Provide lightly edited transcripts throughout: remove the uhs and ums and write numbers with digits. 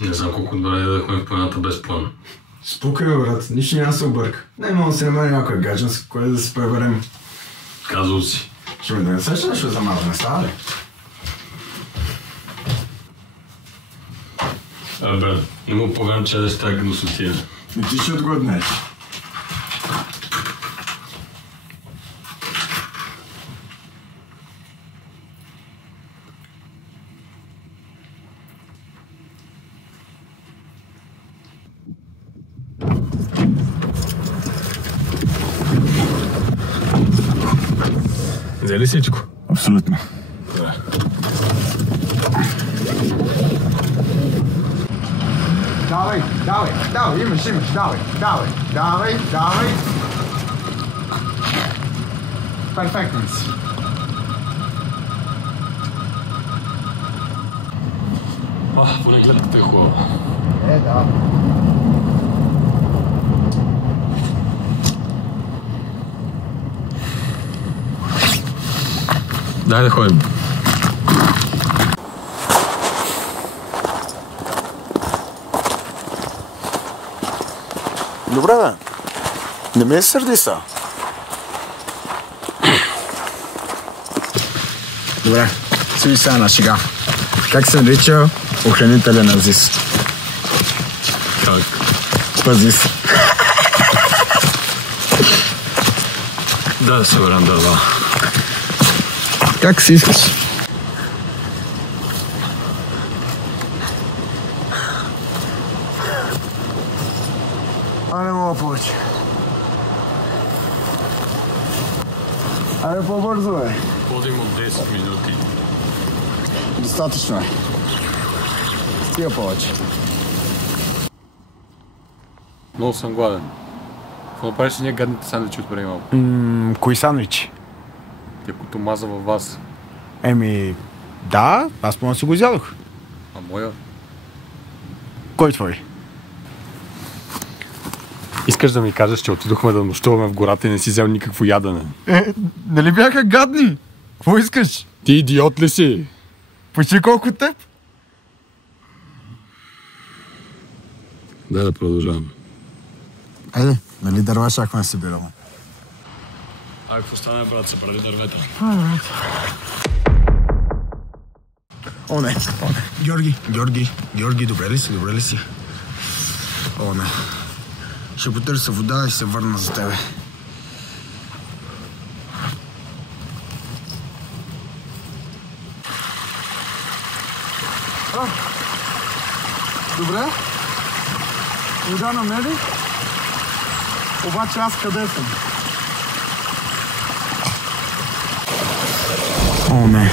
Не знам колко добре дадахме в планата без план. Спукай, брат, нищо няма да се обърка. Не мога да се намери някой гаджен, с кое да се преберем. Казал си. Ще ми донесеш нещо за мазане, става ли? Брат, не му повярвам, че да ще така гнусотия. И ти ще отгоднеш. Взе ли всичко? Абсолютно. Добре. Давай, имаш, давай. Перфектен си. Поне гледката е хубава. Да. Дай да ходим. Добре, бе. Не ме сърди са. Добре, си сега на шега. Как се нарича охранителя на ЗИС? Как? Пазис. Да се върнам дърва. Как си искаш? Не мога повече. Айде по-бързо, бе. Ходим от 10 минути. Достатъчно е. Стига повече. Много съм гладен. Какво направиш си ние гадните сандвичи от преди малко? Кои сандвичи? Те, които маза във вас. Да, аз по-на си го изядох. А моя? Кой твой? Искаш да ми кажеш, че отидохме да нощуваме в гората и не си взел никакво ядене? Нали бяха гадни? Какво искаш? Ти идиот ли си? Почти колко теб? Дай да продължаваме. Айде, нали дърва шахме да се бираме? Ако стане, брат, се прави дървета. О, не. Георги, добре ли си? О, не. Ще потърся вода и се върна за тебе. Добре. Вода намери. Обаче аз къде съм? О, не.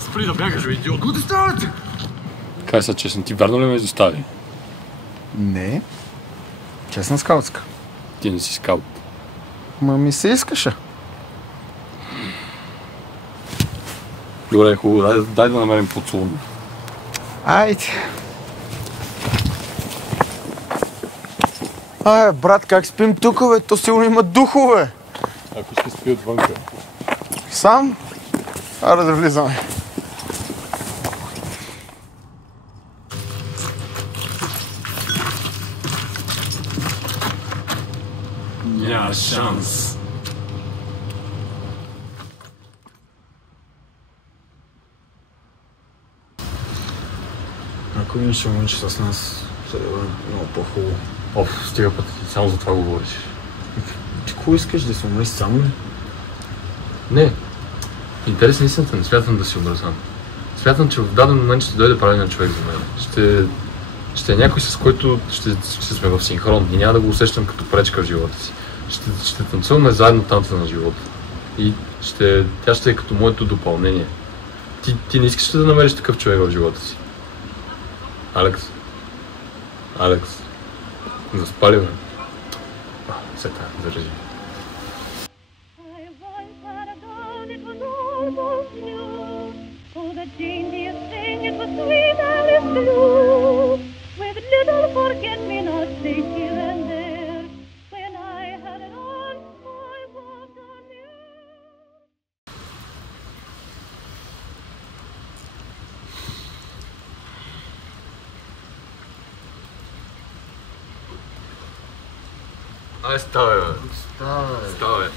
Спри да бягаш, бе, идиот! Куда ставате? Кай са честен, ти верно ли ме изостави? Не. Честна скаутска. Ти не си скаут. Ма ми се искаше. Добре, хубаво, дай да намерим подслон. Айде. Брат, как спим тук, бе? То сигурно има духове. Ако ще спи отвънка. Сам? Аре да влизаме. Няма шанс. Ако имаше момиче с нас, ще да бъде много по-хубаво. Стига пъти, само за това говориш. Ти кой искаш да се умреш само ли? Не. Интересен истината, не смятам да си образан. Смятам, че в даден момент ще дойде правилен човек за мен. Ще е някой, с който ще сме в синхрон и няма да го усещам като пречка в живота си. Ще танцуваме заедно танца на живота. И тя ще е като моето допълнение. Ти не искаш ли да намериш такъв човек в живота си? Алекс. Заспали ме. Все така, държи. Ай, ставай, бе. Ставай.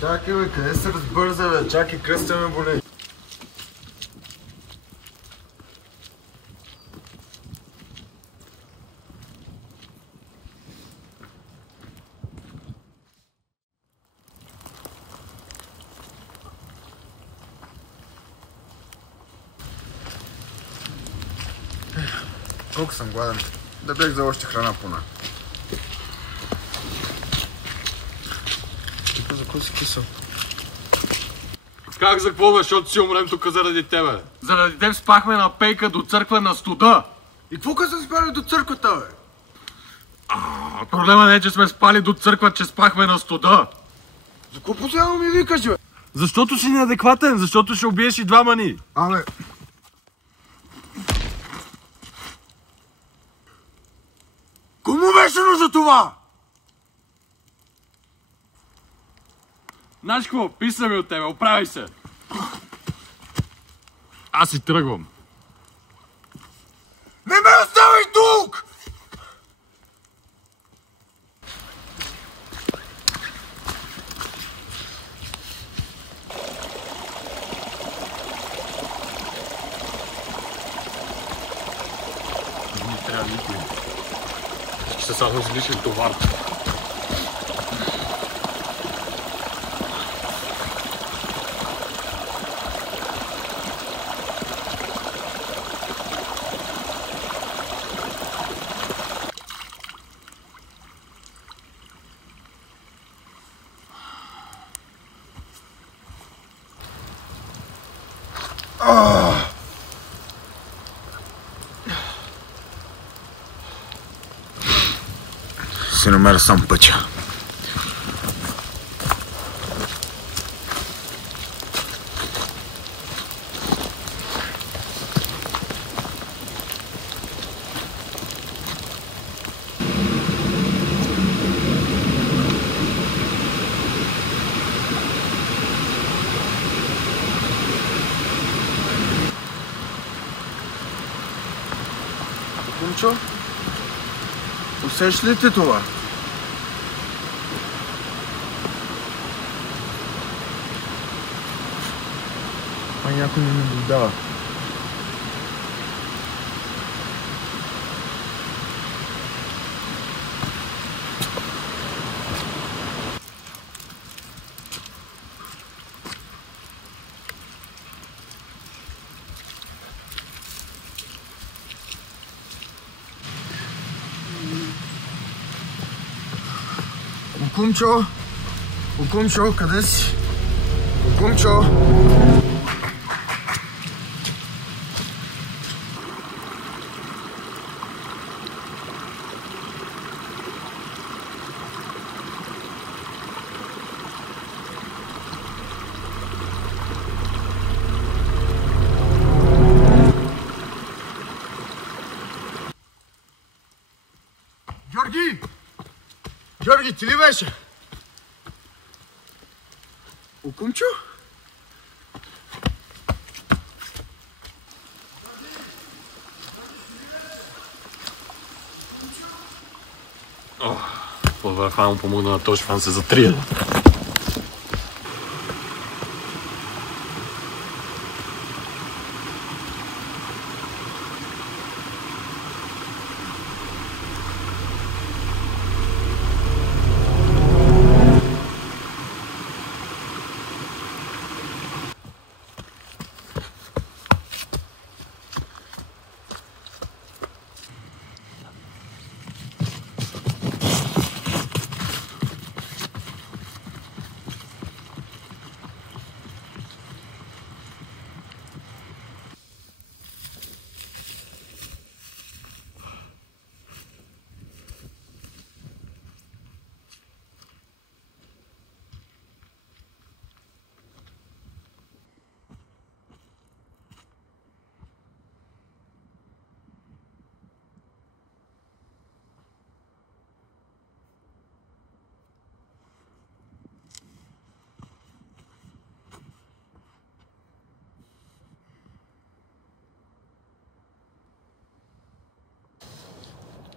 Чакай, бе, къде се разбърза, бе? Чакай, кръста ме боли. Колко съм гладен. Да бех за още храна поне. Типа, за кой си кисел? Как за какво, бе? Защото си умрем тук заради тебе. Заради теб спахме на пейка до църква на студа. И какво къде са спали до църквата, бе? Проблема не е, че сме спали до църква, че спахме на студа. За какво постоянно ми викаш, бе? Защото си неадекватен, защото ще убиеш и двама ни. Абе... Кому беше нужда това? Знаеш какво? Писна ми от тебе, оправи се. Аз си тръгвам. Не ме оставай тук! Не трябва никой. Всички са само излишен товар. Си намеря сам пътя. Кумчо? Усещаш ли ти това? Някой не наблюдава. Окумчо! Окумчо, къде си? Окумчо! Георги! Георги, ти ли беше? Окумчо? Това му помогна на този шван се затрие.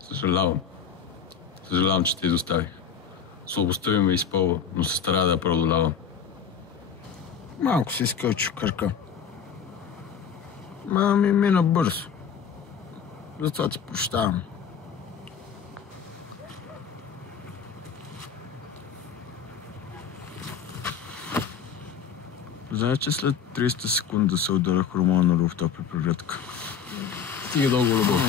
Съжалявам. Съжалявам, че те изоставих. Слабостта ми ме изпълва, но се старая да я преодолявам. Малко си изкълчи в кръка. Ма ми мина бързо. Затова ти прощавам. Знаеш, че след 30 секунди се ударя хромона на руфтоп и прегръдка. Стига дълго любов.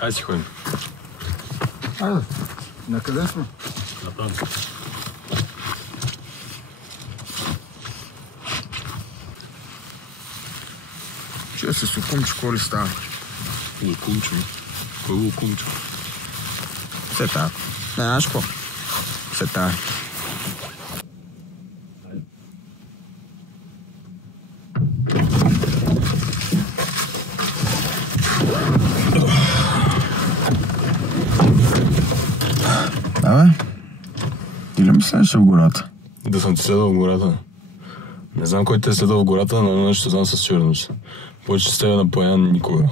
Айде си ходим. Айде, накъде сме? Натам. Чуя се с окумче, какво ли става? Лукумчо. Кой е лукумчо? Все тая. Не, знаеш какво? Все тая. Абе, ти ли ми следваш в гората? Да съм ти следвал в гората. Не знам кой те е следвал в гората, но нещо знам със сигурност. Повече с тебе на поян никога.